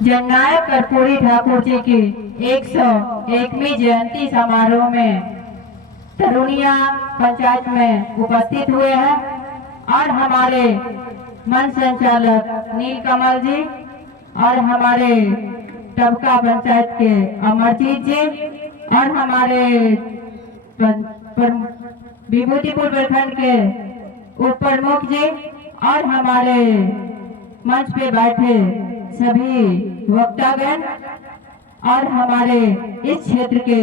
जननायक कर्पूरी ठाकुर जी की 101वीं जयंती समारोह में तरुणिया पंचायत में उपस्थित हुए हैं और हमारे मंच संचालक नीलकमल जी और हमारे टबका पंचायत के अमरजीत जी और हमारे विभूतिपुर प्रखंड के उप प्रमुख जी और हमारे मंच पे बैठे सभी वक्तागण और हमारे इस क्षेत्र के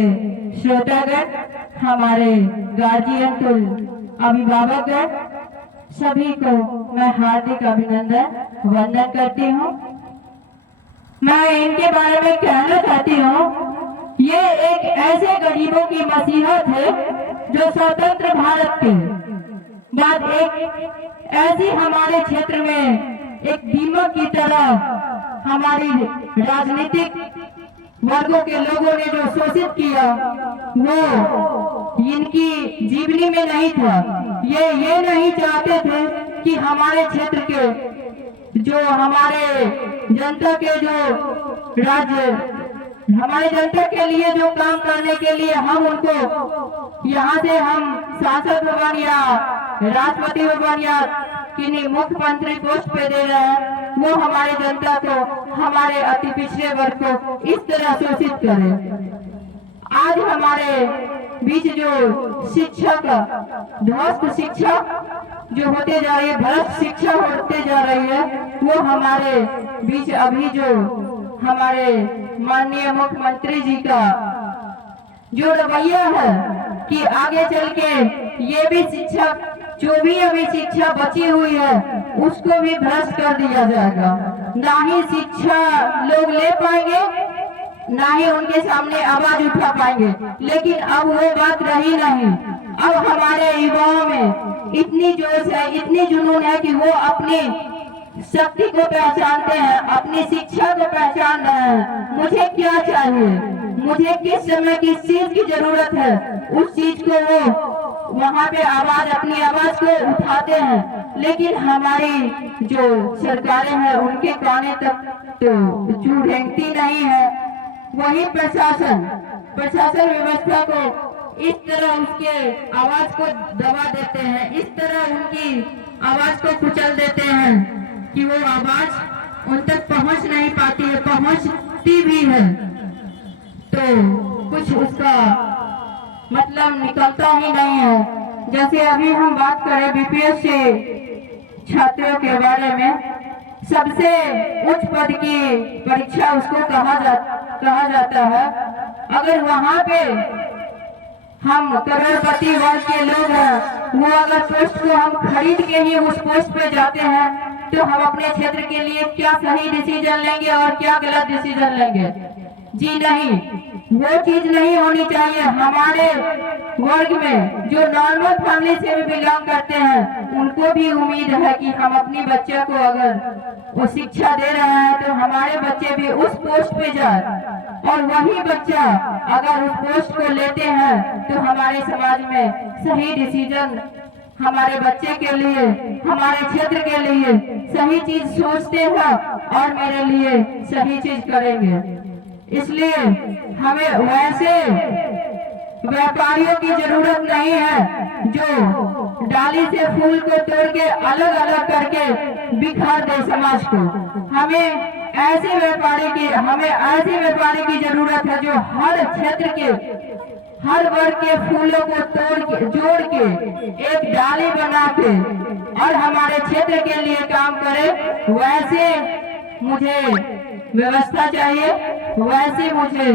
श्रोतागण, हमारे गार्जियन कुल अभिभावकगण, सभी को मैं हार्दिक अभिनंदन वंदन करती हूँ। मैं इनके बारे में कहना चाहती हूँ, ये एक ऐसे गरीबों की मसीहत है जो स्वतंत्र भारत के बाद एक ऐसी हमारे क्षेत्र में एक दीमक की तरह हमारी राजनीतिक वर्गों के लोगों ने जो शोषित किया वो इनकी जीवनी में नहीं था। ये नहीं चाहते थे कि हमारे क्षेत्र के जो हमारे जनता के जो राज्य हमारे जनता के लिए जो काम करने के लिए हम उनको यहाँ से हम सांसद भवन या राष्ट्रपति भवन या किन्हीं मुख्यमंत्री पोस्ट पे दे रहे हैं, वो हमारे जनता को, हमारे अति पिछड़े वर्ग को इस तरह शोषित करे। आज हमारे बीच जो शिक्षक ध्वस्त शिक्षा जो होते जा रही है, भ्रष्ट शिक्षा होते जा रही है, वो हमारे बीच अभी जो हमारे माननीय मुख्यमंत्री जी का जो रवैया है कि आगे चल के ये भी शिक्षा जो भी अभी शिक्षा बची हुई है उसको भी भ्रष्ट कर दिया जाएगा। ना ही शिक्षा लोग ले पाएंगे, ना ही उनके सामने आवाज उठा पाएंगे। लेकिन अब वो बात रही नहीं। अब हमारे युवाओं में इतनी जोश है, इतनी जुनून है कि वो अपनी शक्ति को पहचानते हैं, अपनी शिक्षा को पहचान रहे हैं। मुझे क्या चाहिए, मुझे किस समय किस चीज की जरूरत है, उस चीज को वो वहाँ पे अपनी आवाज को उठाते हैं। लेकिन हमारी जो सरकारें हैं उनके काने तक तो जू रेंगती नहीं है। वही प्रशासन व्यवस्था को इस तरह उसके आवाज को दबा देते हैं, इस तरह उनकी आवाज को कुचल देते हैं कि वो आवाज उन तक पहुंच नहीं पाती है, पहुंचती भी है तो कुछ उसका मतलब निकलता ही नहीं है। जैसे अभी हम बात करें बीपीएससी छात्रों के बारे में, सबसे उच्च पद की परीक्षा उसको कहा जाता है। अगर वहाँ पे हम करोड़पति वर्ग के लोग हैं, वो अगर पोस्ट को हम खरीद के ही उस पोस्ट पे जाते हैं तो हम अपने क्षेत्र के लिए क्या सही डिसीजन लेंगे और क्या गलत डिसीजन लेंगे? जी नहीं, वो चीज नहीं होनी चाहिए। हमारे वर्ग में जो नॉर्मल फैमिली से भी बिलोंग करते हैं उनको भी उम्मीद है कि हम अपनी बच्चे को अगर वो शिक्षा दे रहे हैं तो हमारे बच्चे भी उस पोस्ट पे जाए, और वही बच्चा अगर उस पोस्ट को लेते हैं तो हमारे समाज में सही डिसीजन हमारे बच्चे के लिए, हमारे क्षेत्र के लिए सही चीज सोचते हैं और मेरे लिए सही चीज करेंगे। इसलिए हमें वैसे व्यापारियों की जरूरत नहीं है जो डाली से फूल को तोड़ के अलग अलग करके बिखार दे समाज को। हमें ऐसे व्यापारी की जरूरत है जो हर क्षेत्र के हर वर्ग के फूलों को जोड़ के एक डाली बना के और हमारे क्षेत्र के लिए काम करे। वैसे मुझे व्यवस्था चाहिए, वैसे मुझे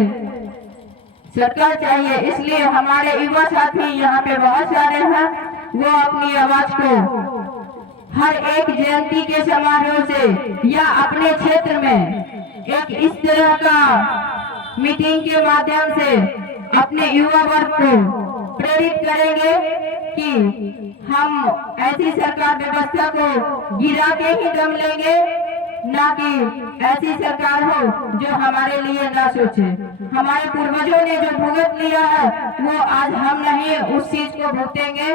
सरकार चाहिए। इसलिए हमारे युवा साथी यहाँ पे बहुत सारे हैं, वो अपनी आवाज को हर एक जयंती के समारोह से या अपने क्षेत्र में एक इस तरह का मीटिंग के माध्यम से अपने युवा वर्ग को प्रेरित करेंगे कि हम ऐसी सरकार व्यवस्था को गिरा के ही दम लेंगे, ना कि ऐसी सरकार हो जो हमारे लिए ना सोचे। हमारे पूर्वजों ने जो भुगत लिया है वो आज हम नहीं उस चीज को भुगतेंगे।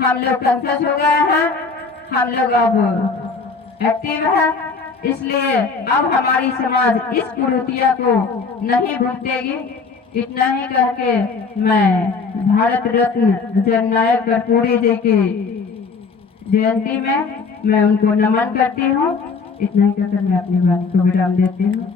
हम लोग कंसस हो गए हैं, हम लोग अब एक्टिव है, इसलिए अब हमारी समाज इस कुरीतियों को नहीं भुगतेगी। इतना ही कह के मैं भारत रत्न जननायक कर्पूरी जी की जयंती में मैं उनको नमन करती हूँ। इतना ही कहकर मैं अपनी बात को विराम देती हूँ।